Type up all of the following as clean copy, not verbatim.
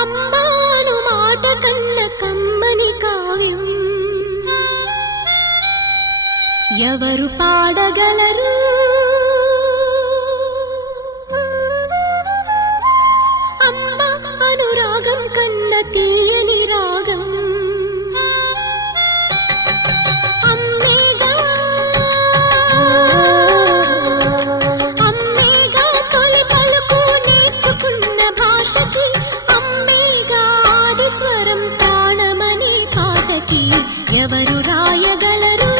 అమ్మాను మాట కన్న కమ్మని కావ్యం ఎవరు పాడగలరు? అమ్మ అనురాగం కన్న తీయని రాగం అమ్మేగా అమ్మేగా తొలి పలుకు నేర్చుకున్న భాషకి అమ్మేగా ఆది స్వరం ప్రాణమనే పాటకి ఎవరు రాయగలరు?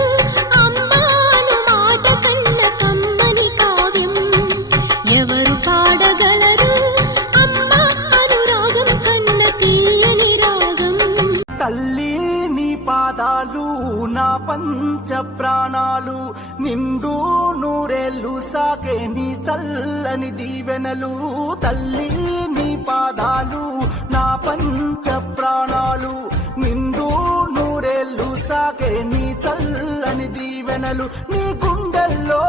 అమ్మాను మాట కన్న కమ్మని కావ్యం ఎవరు పాడగలరు? అమ్మ అనురాగం కన్న తీయని రాగం. తల్లి నీ పాదాలు నా పంచ ప్రాణాలు, నిండు నూరేళ్ళు సాగే నీ చల్లని దీవెనలు. తల్లి నీ పాదాలు నా పంచ ప్రాణాలు, నిండు నూరేళ్ళు సాగే నీ చల్లని దీవెనలు. నీ గుండెల్లో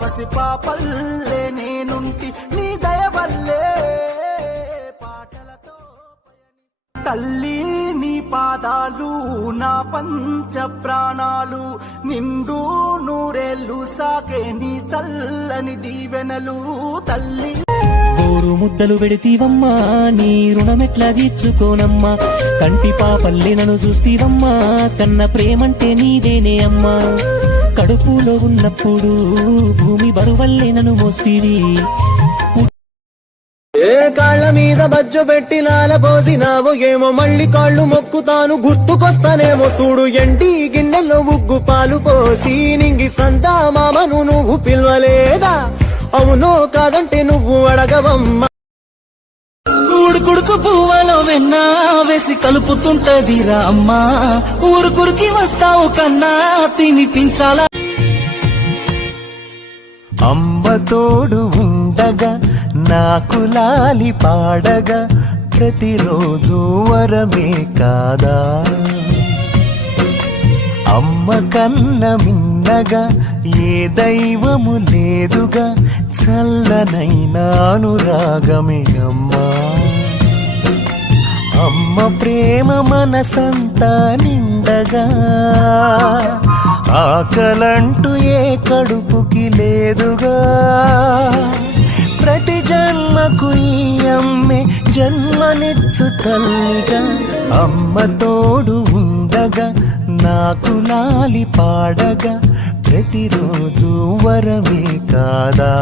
పసిపాపల్లే నేనుంటి నీ దయవల్లే పాటలతో. తల్లి నీ పాదాలు నా పంచ ప్రాణాలు, నిండు నూరేళ్ళు సాగే నీ చల్లని దీవెనలు. తల్లి గోరు ముద్దలు పెడితీవమ్మా, నీ రుణమెట్లా తీర్చుకోనమ్మా. కంటి పాపల్లి నన్ను చూస్తీవమ్మా, కన్న ప్రేమంటే నీదేనే అమ్మా. కడుపులో ఉన్నప్పుడు భూమి బరువల్లే నన్ను మోస్తీవి. ఏ కాళ్ళ మీద బజ్జు పెట్టి నాల పోసినావో ఏమో, మళ్ళీ కాళ్ళు మొక్కుతాను గుర్తుకొస్తానేమో. చూడు ఎండి గిన్నెల్లో ఉగ్గు పాలు పోసి నింగి సంతా మామను నువ్వు పిలవలేదా? అవునో కాదంటే నువ్వు అడగవమ్మా. ఉడుకుడుకు పువ్వలో వెన్నా వేసి కలుపుతుంటదిరా అమ్మా. ఊరుకురికి వస్తావు కన్నా తినిపించాలా. అమ్మ తోడు ఉండగా నాకు లాలి పాడగా ప్రతిరోజు వరమే కాదా? అమ్మ కన్న మిన్నగా ఏ దైవము లేదుగా, చల్లనైనా అనురాగమే అమ్మా. అమ్మ ప్రేమ మనసంతా నిండగా, ఆకలంటూ ఏ కడుపుకి లేదుగా. ప్రతి జన్మకు ఈ అమ్మే జన్మనిచ్చు తల్లిగా. అమ్మ తోడు ఉండగా నాకు లాలి పాడగా ప్రతిరోజు వరమే కాదా?